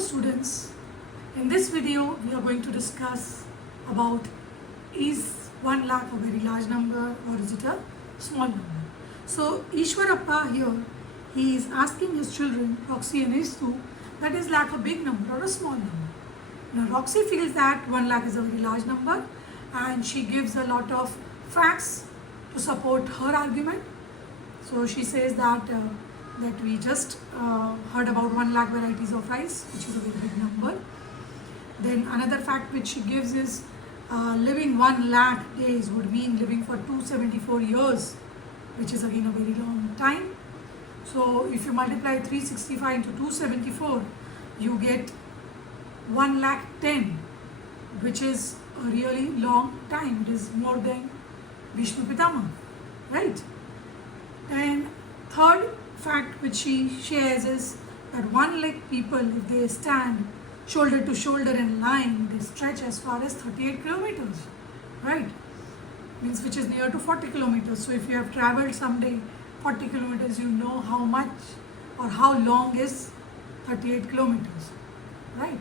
students, in this video we are going to discuss about is 1 lakh a very large number or is it a small number. So Ishwarappa here, he is asking his children Roxy and Istu, that is lakh a big number or a small number. Now Roxy feels that 1 lakh is a very large number and she gives a lot of facts to support her argument. So she says that we just heard about 1 lakh varieties of rice, which is a very big number. Then another fact which she gives is living 1 lakh days would mean living for 274 years, which is again a very long time. So if you multiply 365 into 274, you get 1 lakh 10, which is a really long time. It is more than Vishnu Pitama, right? And third fact which she shares is that 1 lakh people, if they stand shoulder to shoulder in line, they stretch as far as 38 kilometers, right? Means which is near to 40 kilometers. So if you have traveled someday 40 kilometers, you know how much or how long is 38 kilometers, right?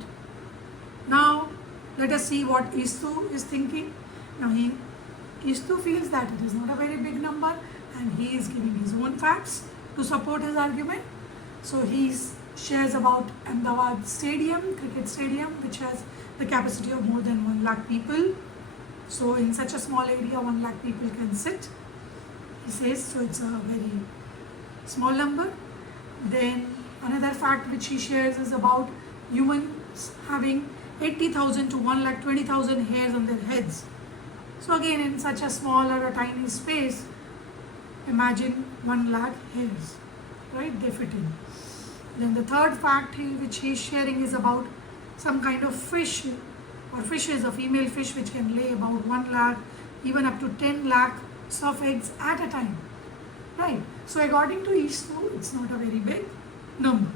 Now let us see what Istu is thinking. Now Istu feels that it is not a very big number and he is giving his own facts to support his argument. So he shares about Ahmedabad Stadium, cricket stadium, which has the capacity of more than 1 lakh people. So in such a small area, 1 lakh people can sit. He says, so it's a very small number. Then another fact which he shares is about humans having 80,000 to 1,20,000 hairs on their heads. So again, in such a small or a tiny space, imagine 1 lakh hairs, right? They fit in. Then the third fact which he is sharing is about some kind of fish or fishes, a female fish which can lay about 1 lakh, even up to 10 lakhs of eggs at a time, right? So according to Istu, it's not a very big number.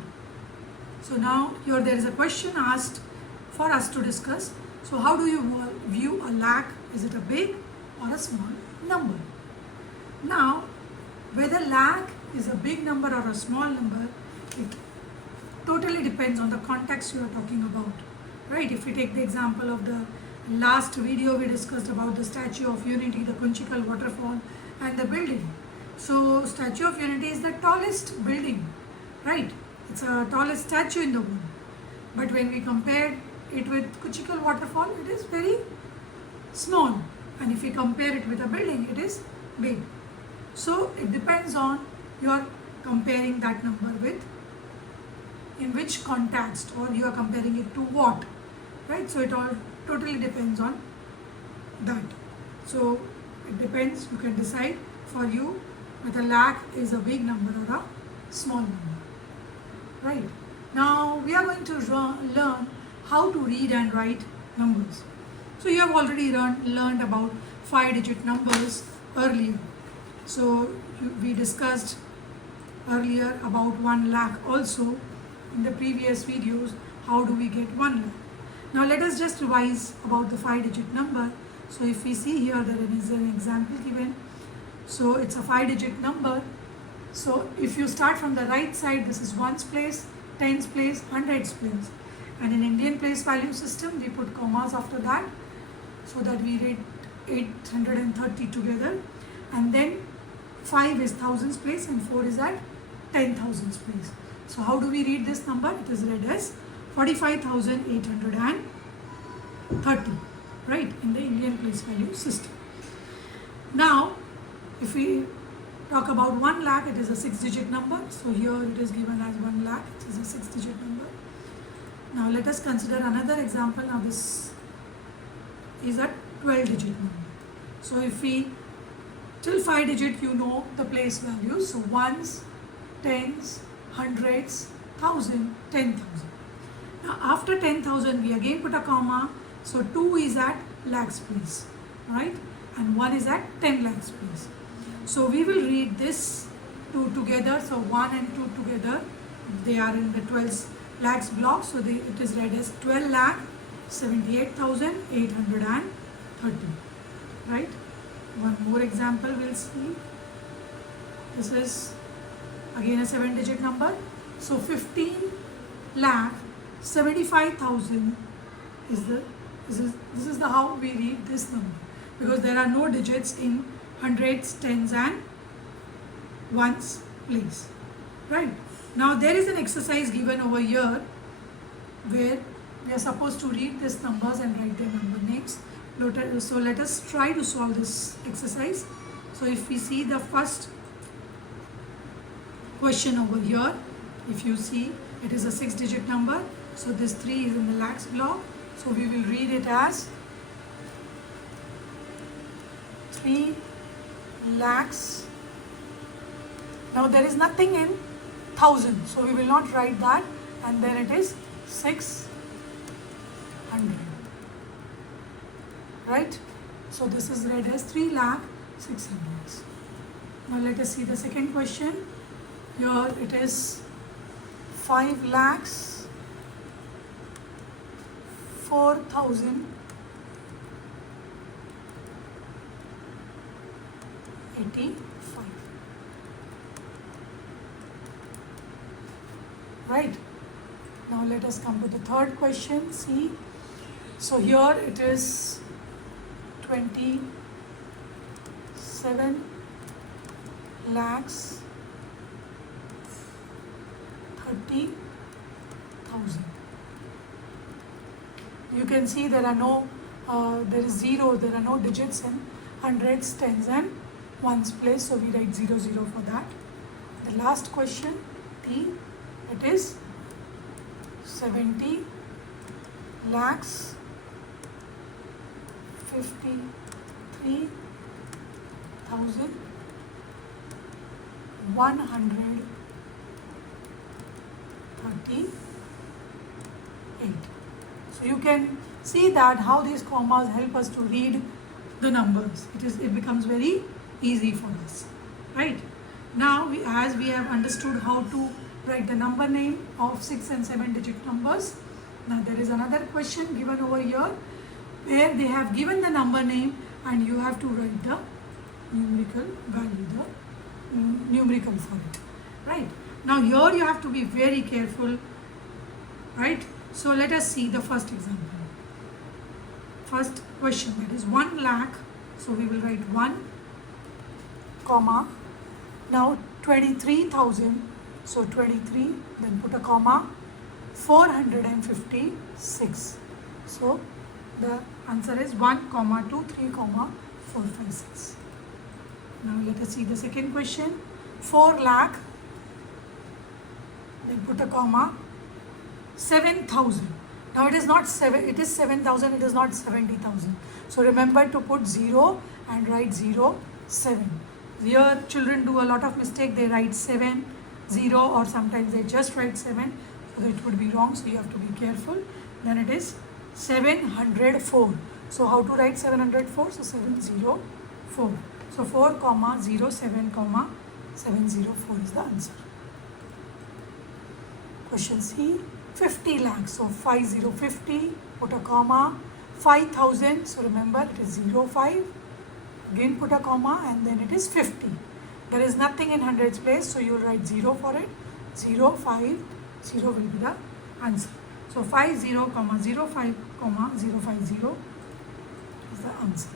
So now here there is a question asked for us to discuss. So how do you view a lakh? Is it a big or a small number? Now, whether lakh is a big number or a small number, it totally depends on the context you are talking about, right? If we take the example of the last video, we discussed about the Statue of Unity, the Kunchikal waterfall and the building. So Statue of Unity is the tallest building, right? It's a tallest statue in the world. But when we compare it with Kunchikal waterfall, it is very small. And if we compare it with a building, it is big. So it depends on your comparing that number with, in which context, or you are comparing it to what, right? So it all totally depends on that. So it depends, you can decide for you whether lakh is a big number or a small number, right? Now we are going to learn how to read and write numbers. So you have already learned about 5-digit numbers earlier. So we discussed earlier about 1 lakh also in the previous videos. How do we get 1 lakh? Now let us just revise about the 5-digit number. So if we see here, there is an example given. So it's a 5-digit number. So if you start from the right side, this is ones place, tens place, hundreds place. And in Indian place value system, we put commas after that so that we read 830 together. And then 5 is thousands place and 4 is at 10,000s place. So how do we read this number? It is read as 45,830, right, in the Indian place value system. Now, if we talk about 1 lakh, it is a 6-digit number. So here it is given as 1 lakh, it is a 6-digit number. Now let us consider another example. Now this is a 12-digit number. So if we till 5-digit, you know the place values. So ones, tens, hundreds, 1,000, 10,000. Now after 10,000, we again put a comma. So 2 is at lakhs place, right? And 1 is at 10 lakhs place. So we will read this 2 together. So 1 and 2 together, they are in the 12 lakhs block. So it is read as 12 lakh 78,830, right? One more example we'll see. This is again a 7-digit number. So 15 lakh 75,000 is this is the how we read this number, because there are no digits in hundreds, tens and ones place, right? Now there is an exercise given over here where we are supposed to read these numbers and write their number names. So let us try to solve this exercise. So if we see the first question over here, if you see, it is a 6-digit number. So this 3 is in the lakhs block. So we will read it as 3 lakhs. Now there is nothing in thousand, so we will not write that, and then it is 600, right? So this is read as 3,600,000. Now let us see the second question. Here it is 5,04,085. Right. Now let us come to the third question. See, so here it is 27 lakhs 30,000. You can see there are no, there is 0, there are no digits in hundreds, tens and ones place, so we write 0, 0 for that. The last question, T, it is 70 lakhs 53,138. So you can see that how these commas help us to read the numbers. It becomes very easy for us, right? Now as we have understood how to write the number name of 6 and 7-digit numbers. Now there is another question given over here where they have given the number name and you have to write the numerical value, the numerical for it, right? Now here you have to be very careful, right? So let us see the first example. First question, that is 1 lakh. So we will write 1, comma. Now 23,000. So 23, then put a comma, 456. So the answer is 1, 2, 3, 4, 5, 6. Now let us see the second question. 4 lakh, then put a comma, 7,000. Now it is not 7, it is 7,000, it is not 70,000. So remember to put 0 and write 0, 7. Here children do a lot of mistake, they write 7, 0, or sometimes they just write 7, so it would be wrong, so you have to be careful. Then it is 704. So how to write 704? So 704. So 4, 0, 7, 704 is the answer. Question C, 50 lakhs. So 50, put a comma, 5,000. So remember it is 05. Again put a comma and then it is 50. There is nothing in hundreds place, so you will write 0 for it. 0, 5, 0 will be the answer. So 50, 05, 050 is the answer.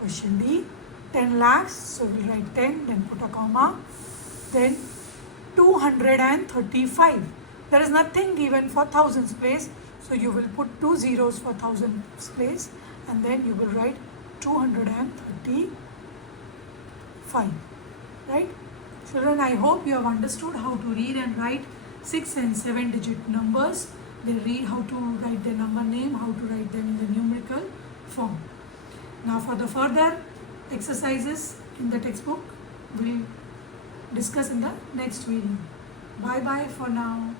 Question D, 10 lakhs. So we will write 10, then put a comma. Then 235. There is nothing given for thousands place, so you will put 2 zeros for thousands place, and then you will write 235. Right? Children, I hope you have understood how to read and write 6 and 7-digit numbers. They read how to write their number name, how to write them in the numerical form. Now for the further exercises in the textbook, we'll discuss in the next video. Bye bye for now.